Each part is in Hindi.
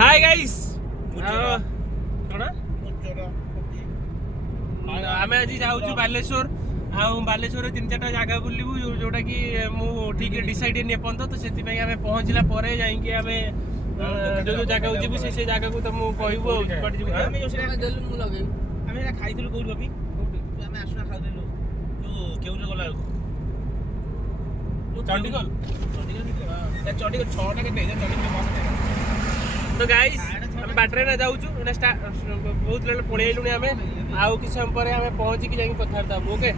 हाय गाइस आम आज जाऊँ बालेश्वर बालेश्वर 3-4 जगह बुलू जोटा कि ठीक डिसाइड नहीं तो से पहुँचला जाइए आम जो जगह जीवु से जगह को तुम कहबू तो गाइस हम बाटरे ना जाऊँ बहुत लगे पलैलु आम आउ कि समय पर आम पहुँचिकी जाए कथबार्ता ओके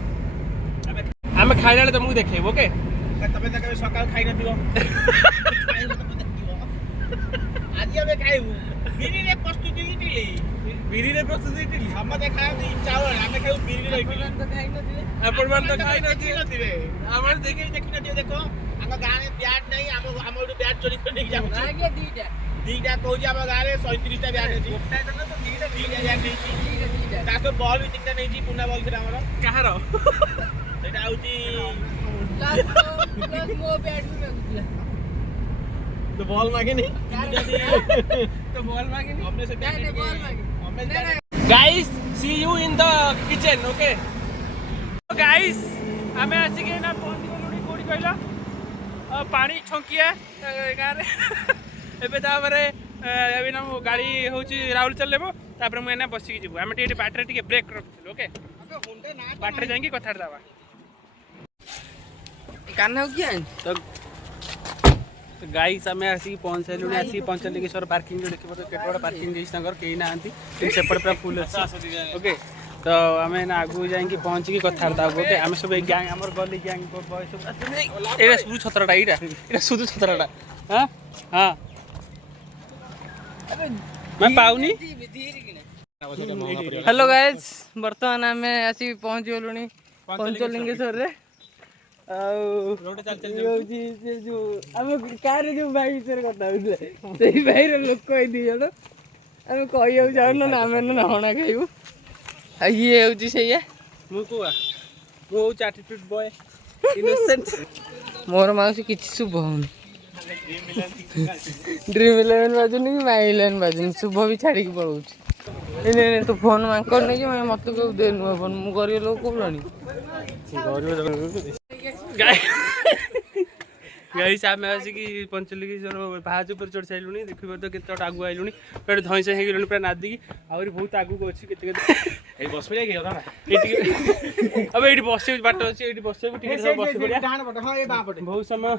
आम खाइला तुमको देखे ओके सकाल खाई नथिबो आज आमे खाइबु बिरिरे प्रस्तुति इडली बिरिरे प्रस्तुति इडली हमते खाइ चावल आमे खाइबु बिरिरे इडली तो खाइ नथिबे आपण मान तो खाइ नथिबे हमर देखि नथिबे देखो हम गाँ में ब्याट नहीं हम ब्याट चोरी कर नहीं जाऊ आगे दीटा कहू जे हम गाँ में 37 टा ब्याट अछि गोटा तो दीटा ब्याट नहीं ताको बॉल भी तीनटा नहीं जी पुना बॉल छरा हमर कहार सेटा आउची प्लस मो ब्याट भी मागुला तो बॉल मांगे नहीं तो बॉल मांगे नहीं हमने से नहीं बॉल मांगे हमने guys see you in the kitchen okay guys हमें आसी के ना पहुंच गलुनी कोडी कहला पानी छंकिया गारे एबे ताबरे एबे ना गाड़ी होची राहुल चलेबो तापर मैं ना बसी के जीवो हम टे बैटरी टिके ब्रेक रखथिल ओके बैटरी जांगी कथार दावा कान्हा हो किया तो गाइस आम आसिक पहुँचलु आसिक पंचलिंगेश्वर पार्किंग जो देखिए केटे बड़ा पार्किंग कहीं ना सेपटे पूरा फुल अच्छे ओके तो आम आगू जाकि पहुँचिकी कथबार्ता ओके आम सब गैंग आम गली गैंग ये शुद्ध छतरटा यहाँ शुद्ध छतरटा हाँ हाँ मैं पाऊनी हेलो गाइस बर्तमान आम आसिक पहुँच गलुनी पंचलिंगेश्वर रे भाई भाई लोक दी जन आम कही चाहून ना आम ना हणा खाइबू ये हूँ से बॉय इनोसेंट मोर माउसी किसी शुभ हो ड्रीम 11 बाजुनी कि माई 11 बाजुनी शुभ भी छाड़ी पलाऊँ तू फोन मांग नहीं मैं मत दे नुआ फोन मुझे गरीब लोग कौन गाइस आम आसिक पंचलिंगेश्वर पाहाच पर चढ़ सारूँ देखिए तो केत आगू आइलुँ पे धईस हो पूरा नादिकी आहरी बहुत आगू अच्छी के बस अब ये बस बाट अच्छे ये बस बहुत समय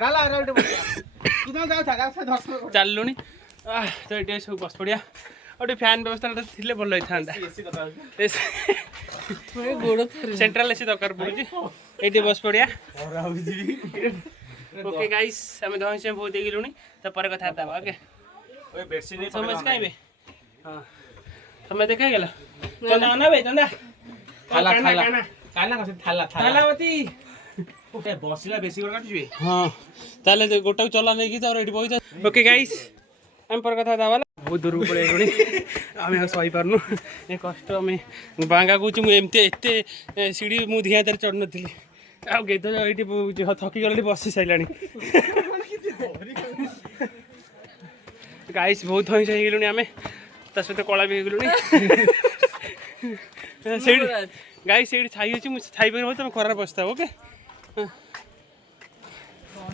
चलु तो ये सब बस पड़िया और फैन व्यवस्था थी भल होता सेंट्रल एसी दरकार पड़ी ये बस पड़िया ओके गाइस आम धईस बहुत गलुनी तो पर कथा ओके समझ खाइबे हाँ समय देखा गला चंदा ना बे चंदा थालावती बसला बेसी कर काटुबे हाँ ताले गोटा चला नहीं कि बही ओके गाइस आम पर कथा वाला बहुत दूर को पड़े आम सही पार्नु ये कष्ट आम बांगा कौच मुझे एते सीढ़ी मुझे धिया तार चढ़ नी आ गेद ये थकी गली बसी सारा गाइस बहुत हईस हो गलुनी आम सहित कला भी गलुनी गाइस से छाई अच्छी मुझे छाई पार तुम खराब बसता ओके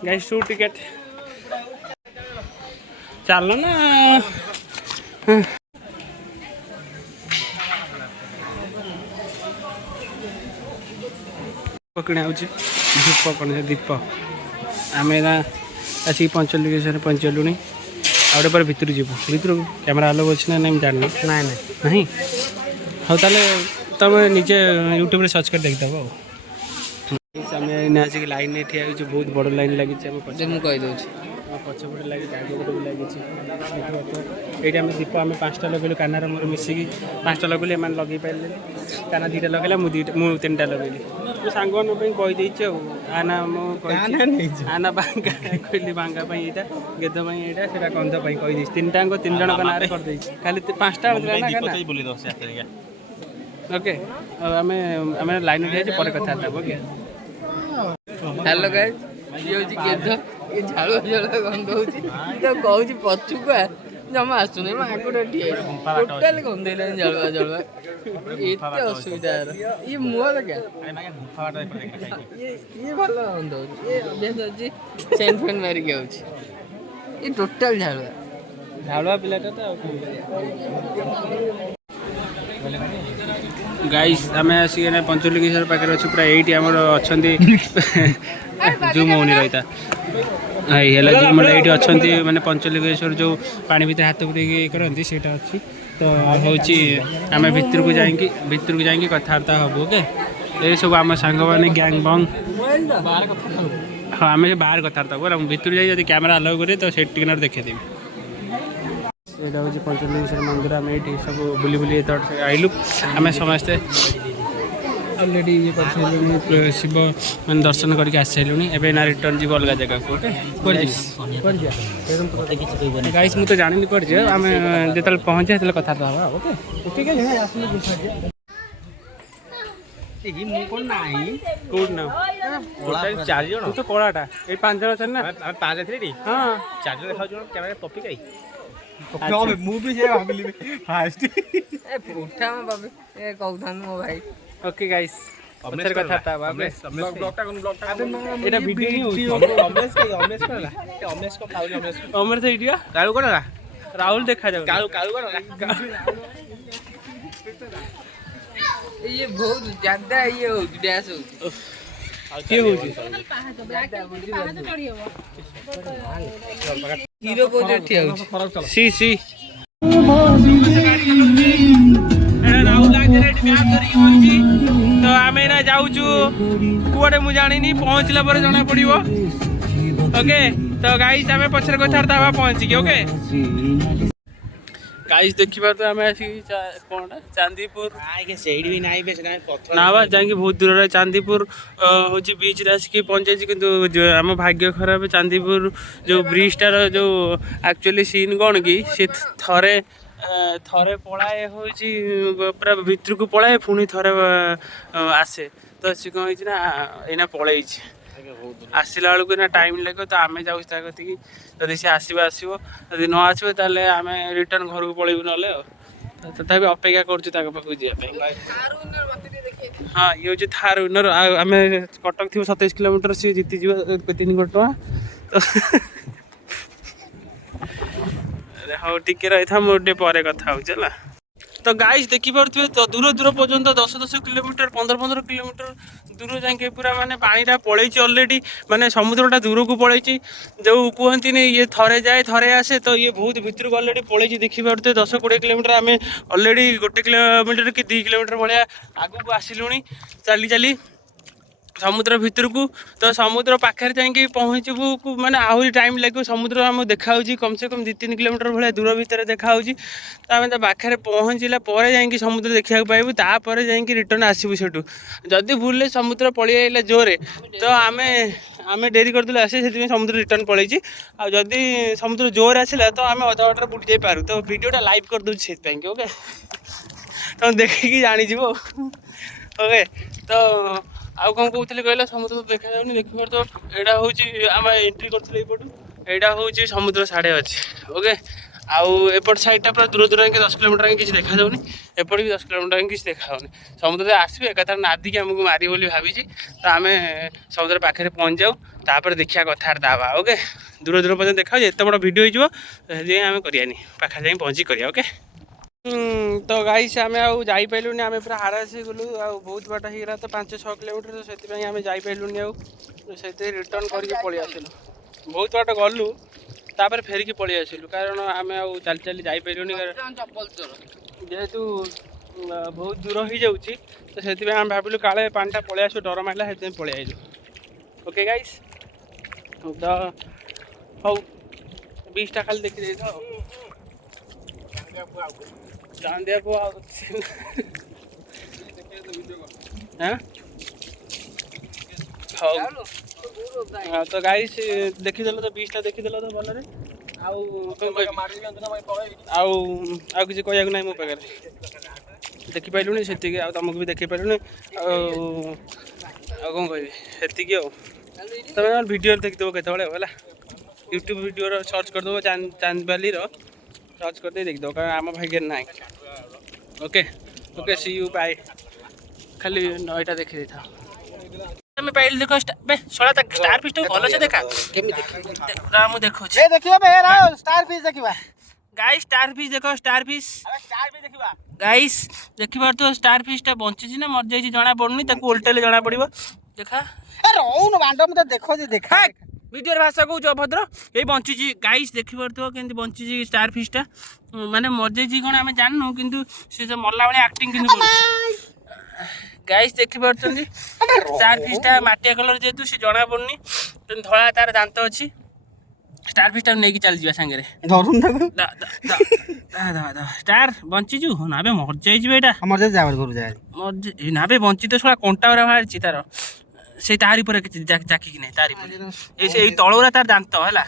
गाइस शू टिकेट चल ना पकड़ा धूप कौन दीप आम आसिक पंचलिंगेश्वर पहुँचलुनी आउटे पर भितर जीव भितर कैमेरा आलो अच्छे ना नहीं जान ना नहीं हाँ ताले तुम निजे यूट्यूब रे सर्च कर देखदेव आम आसिक लाइन ठिया बहुत बड़ लाइन लगी कहीदे पछपटे लगे आगे भी लगी ये आम दीप आम 5टा लगेलु कानार मोर मिसिकी 5टा लगेलु एम लगे पारे काना 2टा लगेला मुझे 3टा लगेली मो सांग कहीदे आना आना बांगा कहली बांगा यहाँ गेद यहाँ से कंध कहीदे 3टा 3 जन ना करदे खाली 5टा ओके आम आम लाइन ठिया पर कथा ओके हेलो गाइस ये झाड़ झाड़ गंध हो तो कहूँ पछुआ ଜମା ଆସୁନି ମୁଁ ଆଗରୁ ଠିଆ ଟୋଟାଲ ଗନ୍ଧେଇଲାନି ଜଳୁଆ ଏତେ ଅସୁବିଧା ଇଏ ମୁହଁ ଦେଖିଆ ଇଏ ଭଲ ଗନ୍ଧ ହଉଛି ଇଏ ଅଭ୍ୟାସ ଅଛି ସେଣ୍ଟ ଫେଣ୍ଟ ମାରିକି ଆଉଛି ଇଏ ଟୋଟାଲ ଝାଳୁଆ ପିଲାଟା ତ ଆଉ ଗାଇସ୍ ଆମେ ଆସିକି ପଞ୍ଚଲିଙ୍ଗେଶ୍ୱର ପାଖରେ ଅଛୁ ପୁରା ଏଇଠି ଆମର ଅଛନ୍ତି ଜୁମ୍ ହଉନି ରହିତା ହେଲା ଜୁମ୍ ଏଇଠି ଅଛନ୍ତି ମାନେ ପଞ୍ଚଲିଙ୍ଗେଶ୍ୱର ଯେଉଁ ପାଣି ଭିତରେ ହାତ ପୁରେଇକି କରନ୍ତି ସେଇଟା ଅଛି ତ ହେଉଛି ଆମେ ଭିତରକୁ ଯାଇକି କଥାବାର୍ତ୍ତା ହେବୁ ଓକେ ଏସବୁ ଆମ ସାଙ୍ଗମାନେ ଗ୍ୟାଙ୍ଗ ବଙ୍ଗ ହଁ ଆମେ ବାହାର କଥାବାର୍ତ୍ତା ହେବୁ ହେଲା ମୁଁ ଭିତରୁ ଯାଇ ଯଦି କ୍ୟାମେରା ଆଲାଉ କରିବେ ତ ସେଠି ଟିକେ ଦେଖେଇଦେବି ଏଇଟା ହେଉଛି ପଞ୍ଚଲିଙ୍ଗେଶ୍ୱର ମନ୍ଦିର ଆମେ ଏଇଠି ସବୁ ବୁଲି ଆଇଲୁ ଆମେ ସମସ୍ତେ ଅଲରେଡ଼ି ଇଏ କରିସାରିଲୁଣି ଶିବ ମାନେ ଦର୍ଶନ କରିକି ଆସିସାରିଲୁଣି ଏବେ ନା ରିଟର୍ନ ଯିବ ଅଲଗା ଜାଗାକୁ ଓକେ ଗାଇସ୍ ମୁଁ ତ ଜାଣିନି କୁଆଡ଼େ ଯିବା ଆମେ ଯେତେବେଳେ ପହଞ୍ଚିବା ସେତେବେଳେ କଥାବାର୍ତ୍ତା ହେବା ଓକେ ଠିକ୍ ଅଛି ମୁଁ କ'ଣ ନାହିଁ କୋଉଠି ନା ଚାରିଜଣ ତୁ ତ କଳାଟା ଏଇ 5 ଜଣ ଅଛନ୍ତି ନା 5 ଥିଲେ ହଁ 4 ଜଣ ଦେଖାଯାଉଛି କ୍ୟାମେରା ଟପିକ୍ ଆଇ ମୁଁ ବି ସେ ଭାବିଲି ଫାଷ୍ଟ ଉଠା ମୋ ବାବି ଏ କହୁଥାନ୍ତୁ ମୋ ଭାଇ ଓକେ ଗାଇସ୍ ପଛରେ କଥାବାର୍ତ୍ତା ହେବା ଏଇଟା ଭିଡ଼ିଓ ହିଁ ହେଉଛି ଅମର ସେଇଠି କାଳୁ କ'ଣ ରାହୁଲ ଦେଖାଯାଉ କାଳୁ କ'ଣ ଇଏ ବହୁତ ଜାଦା ଇଏ ହଉଛି ଡ୍ୟାନ୍ସ ହଉଛି କିଏ ହଉଛି ହିରୋ କୋଉଠି ଠିଆ ହଉଛି ସି ତ ଆମେ ଏଇନା ଯାଉଛୁ କୁଆଡ଼େ ମୁଁ ଜାଣିନି ପହଞ୍ଚିଲା ପରେ ଜଣା ପଡ଼ିବ ଓକେ ତ ଗାଇସ୍ ଆମେ ପଛରେ କଥାବାର୍ତ୍ତା ହେବା ପହଞ୍ଚିକି ଓକେ ଗାଇସ୍ ଦେଖିବା ତ ଆମେ ଆସିକି କ'ଣ ଚାନ୍ଦିପୁର ନା ବା ଯାଇକି ବହୁତ ଦୂରରେ ଚାନ୍ଦିପୁର ହେଉଛି ବିଚ୍ରେ ଆସିକି ପହଞ୍ଚାଇଛି କିନ୍ତୁ ଆମ ଭାଗ୍ୟ ଖରାପ ଚାନ୍ଦିପୁର ଯେଉଁ ବ୍ରିଜ୍ଟାର ଯେଉଁ ଆକ୍ଚୁଆଲି ସିନ୍ କ'ଣ କି ସେ ଥରେ ପଳାଏ ହେଉଛି ପୁରା ଭିତରକୁ ପଳାଏ ପୁଣି ଥରେ ଆସେ ତ ସେ କ'ଣ ହେଇଛି ନା ଏଇନା ପଳେଇଛି ଆସିଲା ବେଳକୁ ଏଇନା ଟାଇମ୍ ଲାଗିବ ତ ଆମେ ଯାଉଛୁ ତା କତିକି ଯଦି ସେ ଆସିବ ଯଦି ନ ଆସିବ ତାହେଲେ ଆମେ ରିଟର୍ନ ଘରକୁ ପଳେଇବୁ ନହେଲେ ଆଉ ତଥାପି ଅପେକ୍ଷା କରୁଛୁ ତାଙ୍କ ପାଖକୁ ଯିବା ପାଇଁ ହଁ ଇଏ ହେଉଛି ଥାର ୱିନର ଆଉ ଆମେ କଟକ ଥିବ 27 କିଲୋମିଟର ସିଏ ଜିତିଯିବ 3 କୋଟି ଟଙ୍କା ତ ହଉ ଟିକେ ରହିଥା ମୁଁ ଟିକେ ପରେ କଥା ହେଉଛି ହେଲା ତ ଗାଇସ୍ ଦେଖିପାରୁଥିବେ ଦୂର ପର୍ଯ୍ୟନ୍ତ 10 କିଲୋମିଟର 15 କିଲୋମିଟର ଦୂର ଯାଇକି ପୁରା ମାନେ ପାଣିଟା ପଳେଇଛି ଅଲରେଡ଼ି ମାନେ ସମୁଦ୍ରଟା ଦୂରକୁ ପଳେଇଛି ଯେଉଁ କୁହନ୍ତିନି ଇଏ ଥରେ ଯାଏ ଥରେ ଆସେ ତ ଇଏ ବହୁତ ଭିତରକୁ ଅଲରେଡ଼ି ପଳେଇଛି ଦେଖିପାରୁଥିବେ 10-20 କିଲୋମିଟର ଆମେ ଅଲରେଡ଼ି 1 କିଲୋମିଟର କି 2 କିଲୋମିଟର ଭଳିଆ ଆଗକୁ ଆସିଲୁଣି ଚାଲି ସମୁଦ୍ର ଭିତରକୁ ତ ସମୁଦ୍ର ପାଖରେ ଯାଇକି ପହଞ୍ଚିବୁ ମାନେ ଆହୁରି ଟାଇମ୍ ଲାଗିବ ସମୁଦ୍ର ଆମକୁ ଦେଖାହେଉଛି କମ୍ ସେ କମ୍ 2-3 କିଲୋମିଟର ଭଳିଆ ଦୂର ଭିତରେ ଦେଖାହେଉଛି ତ ଆମେ ତା ପାଖରେ ପହଞ୍ଚିଲା ପରେ ଯାଇକି ସମୁଦ୍ର ଦେଖିବାକୁ ପାଇବୁ ତାପରେ ଯାଇକି ରିଟର୍ନ ଆସିବୁ ସେଠୁ ଯଦି ଭୁଲରେ ସମୁଦ୍ର ପଳେଇ ଆସିଲା ଜୋରେ ତ ଆମେ ଡେରି କରିଦେଲୁ ଆସେ ସେଥିପାଇଁ ସମୁଦ୍ର ରିଟର୍ନ ପଳେଇଛି ଆଉ ଯଦି ସମୁଦ୍ର ଜୋରେ ଆସିଲା ତ ଆମେ ଅଧା ବାଟରେ ବୁଡ଼ି ଯାଇପାରୁ ତ ଭିଡ଼ିଓଟା ଲାଇଭ୍ କରିଦେଉଛି ସେଥିପାଇଁ ଓକେ ତମେ ଦେଖିକି ଜାଣିଯିବ ଓକେ ତ ଆଉ କ'ଣ କହୁଥିଲି କହିଲା ସମୁଦ୍ର ଦେଖାଯାଉନି ଦେଖିପାରୁ ତ ଏଇଟା ହେଉଛି ଆମେ ଏଣ୍ଟ୍ରି କରିଥିଲୁ ଏଇପଟୁ ଏଇଟା ହେଉଛି ସମୁଦ୍ର ସାଢ଼େ ଅଛି ଓକେ ଆଉ ଏପଟ ସାଇଡ଼୍ଟା ପୁରା ଦୂର ଯାଇକି 10 କିଲୋମିଟର କିଛି ଦେଖାଯାଉନି ଏପଟେ ବି 10 କିଲୋମିଟର କିଛି ଦେଖାଯାଉନି ସମୁଦ୍ରରେ ଆସିବେ ଏକାଥରେ ନାଦିକି ଆମକୁ ମାରିବ ବୋଲି ଭାବିଛି ତ ଆମେ ସମୁଦ୍ର ପାଖରେ ପହଞ୍ଚି ଯାଉ ତାପରେ ଦେଖିବା କଥାବାର୍ତ୍ତା ହେବା ଓକେ ଦୂର ପର୍ଯ୍ୟନ୍ତ ଦେଖାଯାଉଛି ଏତେ ବଡ଼ ଭିଡ଼ିଓ ହେଇଯିବ ସେଥିପାଇଁ ଆମେ କରିବାନି ପାଖରେ ଯାଇକି ପହଞ୍ଚି କରିବା ଓକେ ତ ଗାଇସ୍ ଆମେ ଆଉ ଯାଇପାରିଲୁନି ଆମେ ପୁରା ହାରାସ ହେଇଗଲୁ ଆଉ ବହୁତ ବାଟ ହେଇଗଲା ତ 5-6 କିଲୋମିଟର ତ ସେଥିପାଇଁ ଆମେ ଯାଇପାରିଲୁନି ଆଉ ସେଥିପାଇଁ ରିଟର୍ନ କରିକି ପଳେଇ ଆସିଲୁ ବହୁତ ବାଟ ଗଲୁ ତାପରେ ଫେରିକି ପଳେଇ ଆସିଲୁ କାରଣ ଆମେ ଆଉ ଚାଲି ଯାଇପାରିଲୁନି ଯେହେତୁ ବହୁତ ଦୂର ହେଇଯାଉଛି ତ ସେଥିପାଇଁ ଆମେ ଭାବିଲୁ କାଳେ ପାଣିଟା ପଳେଇ ଆସିବ ଡର ମାରିଲା ସେଥିପାଇଁ ପଳେଇ ଆସିଲୁ ଓକେ ଗାଇସ୍ ତ ହଉ ବିଚ୍ଟା ଖାଲି ଦେଖିଦେଇଥାଉ ଚାନ୍ଦିଆକୁ ଆଉ ହଉ ତ ଗାଇସ୍ ଦେଖିଦେଲ ତ ବିଚ୍ଟା ଦେଖିଦେଲ ତ ଭଲରେ ଆଉ କିଛି କହିବାକୁ ନାହିଁ ମୋ ପାଖରେ ଦେଖିପାରିଲୁନି ସେତିକି ଆଉ ତମକୁ ବି ଦେଖେଇପାରିଲୁନି ଆଉ କ'ଣ କହିବି ସେତିକି ଆଉ ତମେ ଭିଡ଼ିଓରେ ଦେଖିଦେବ କେତେବେଳେ ହେଲା ୟୁଟ୍ୟୁବ୍ ଭିଡ଼ିଓର ସର୍ଚ୍ଚ କରିଦେବ ଚାନ୍ଦବାଲିର टच करते देखिदेव कारण आम भाग्य ना। Okay okay see you bye. खाली नईटा देखी था मैं पाइल देख शोला स्टार फिश भल से देखा मु देखो स्टार फिश देखिबा गाइस स्टार फिश देखो स्टार फिश देखिबा गाइस देखिबार तो स्टार फिश टा बंची ना मर जाई जना पड़नी ताको उल्टेले जना पड़िबो देखा ए रहउन बांडो मते देखो जे देखा वीडियो भाषा कहूँ अभद्र ये बंची गाइस देखिबार तो केमती बंची स्टार फिश टा माने मर जाई कोन आमे जाननु किंतु से मरला वाली एक्टिंग किंतु गाइस देखि पारछन्ती स्टार फिश टा माटिया कलर जेतु से जना पड़नी धला तार दांत अछि स्टार फिश टा नेकी चल जिवा संगे रे धरुन थाको दा स्टार बंची जु नाबे मर जाई जे बेटा हमर जे जावर करू जाय मर नाबे बंची तो छोड़ा कंटा वाला बाहर छि तार से तारी पर कि जाकी कि नै तारी पर ए तळोरा तार दांत हला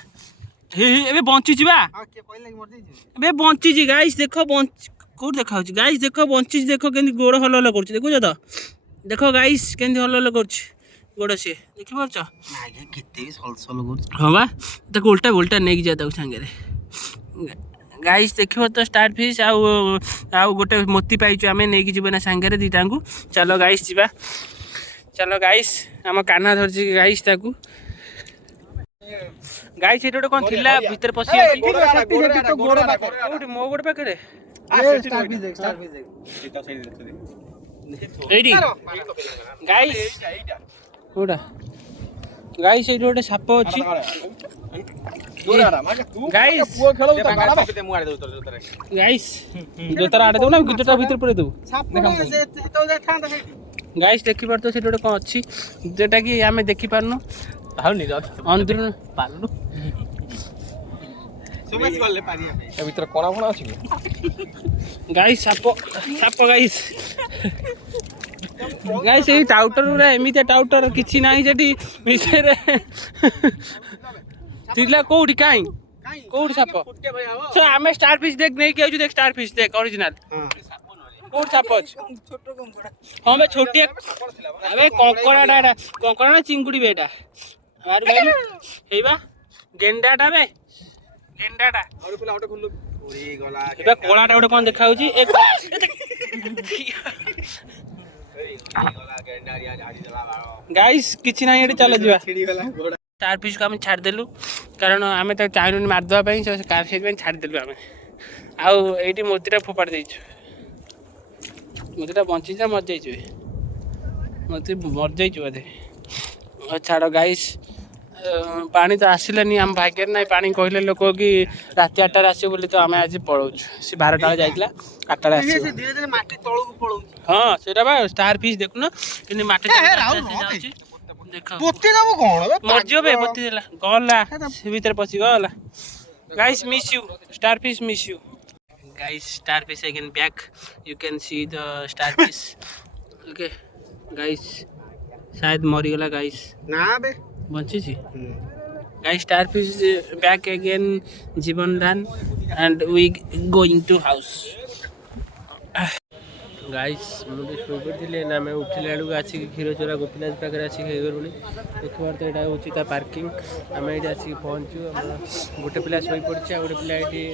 हे एबे बंची जिबा हां के पहिला कि मर जाई एबे बंची जी गाइस देखो बंची कोड देखा गाइस देखो बंची देखो केंदी गोड़ हल हल कर देखो तो देखो गाइस केंदी हल हल कर गोड़ से देखि परछ नागे केते सलसल कर हां बा त उल्टा उल्टा नेक जा ताऊ संगे रे गाइस देखिबो तो स्टार फिश आ गोटे मोती पाइछु आमे नेकी जीवना संगे रे दीटांगु चलो गाइस जीवा चलो गाइस हम काना धरछि गाइस ताकू गाइस एटो कोन थिला भीतर पसी गोड़ मो गोड़ पाकरे स्टार फिश देख एडी गाइस कोडा गाइस एडी गोटे साप अछि गाइस पुओ खेलो त बाड़ा केते मुआरे दउ तोर गाइस दोतरा आडे दउ ना गिटटा भीतर परे दउ साप से तो जे थांदा सेठी गाइस देखि पार तो सेठी गोटे कोन अछि जेटा कि हमें देखि पारनु हाउनी अंदर पालनु सुमेश गले पारिया ए भीतर कोना कोना अछि गाइस साप गाइस गाइस ए टाउटर रे एमिते टाउटर किछि नाही जेठी मिसे रे तिला कोडी काई कोडी साप सो हमें स्टार फिश देख नहीं के देख स्टार फिश देख ओरिजिनल कोड साप अछि छोटो कंकड़ा हां बे छोटी अबे कंकड़ा ना चिंगुड़ी बेटा आर भाई हेबा गेंडाटा बे गेंडाटा और पुला ऑटो खुल्लु ओरी गला एबा कोलाटा गोटे कोन देखा होची एक गाइस किछि नाही एडी चले जिवा छिड़ी गला घोड़ा स्टार फिश को हम छाड़ देलु कारण आमे त चाइनुन मार दवा पई से कार से पई छाड़ देलु आमे आउ एडी मोतीटा फोपाड़ देइछु मोतीटा बंची जा मर जाइछु मोती मर जाइछु अदे छाड़ गाइस पानी तो आसिलानी आम भाग्य ना पानी कहले लोक कि राति 8 आस बोली तो आम आज पलाऊँ सी 12टा जाइला 8टा आस धीरे धीरे माटी तळକୁ पळौची हाँ सेटा बा स्टार फिश देखुन कि माटी देख पोती दबो कोन बे मर्जियो बे पोती देला गला से भीतर पसी गला guys miss you starfish miss you guys starfish again back you can see the starfish okay guys शायद मरी गला गाइस ना बे बंची छी guys starfish back again जीवन दान and we going to house guys मुझे शोई पड़े ना मैं उठिला बेलू आसिक क्षीरचोरा गोपीनाथ पाखे आसिक गलुनी देखबार तो यहाँ हूँ पार्किंग आम ये आसिक पहुँचू गोटे पिला शोई पड़ी आ गोटे पिला ये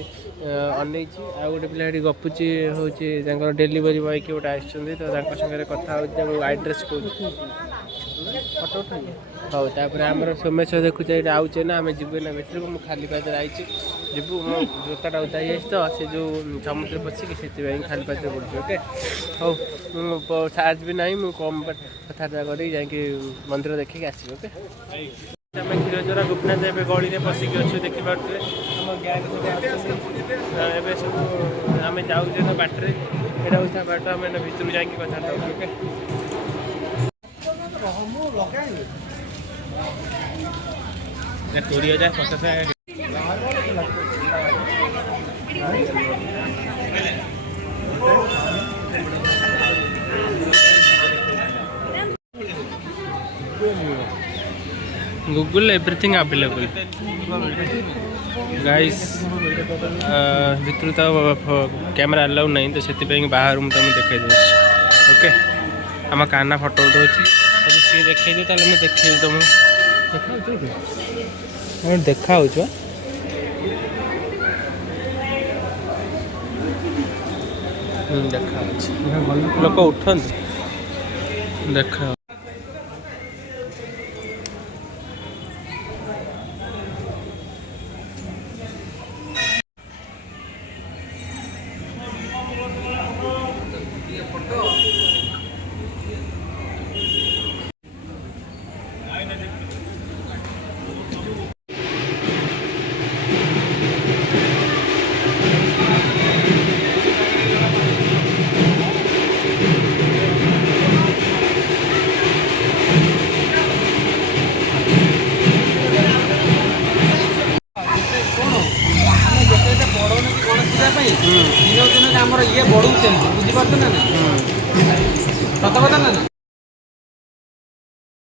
अनई आ गोटे पिला ये गपुची हूँ डेलीवरी बॉय कि गोटे आसुँच तो सागर कथा हो एड्रेस कौन फटो उठाई हाँ तापर आम सोमेश देखुचे ये आउचे ना आम जीव ना बेटर को खाली पादे आई जीवु मो जोताटा उदा तो से जो समुद्र पशिकी से खाली पादे पड़े ओके हाँ चार्ज भी ना मुझे कम कथा कर मंदिर देखिए आस ओके आम क्षीरचोरा गोपीनाथ ए गली में पशिकी अच्छे देखिपे आम गैंग सब आम जाऊे बाटर यहाँ हूँ बाट आम भितर जा कथा ओके तोड़ी हजार 50 Google everything available गाइस भितर तो कैमरा अलाउ नहीं तो से बाहर तुम देखाई दे ओके आम काना फटो उठाऊँ सी देखे मुझे देखे तुम देखा ଦେଖାଯାଉଛି ଲୋକ ଉଠନ୍ତୁ ଦେଖ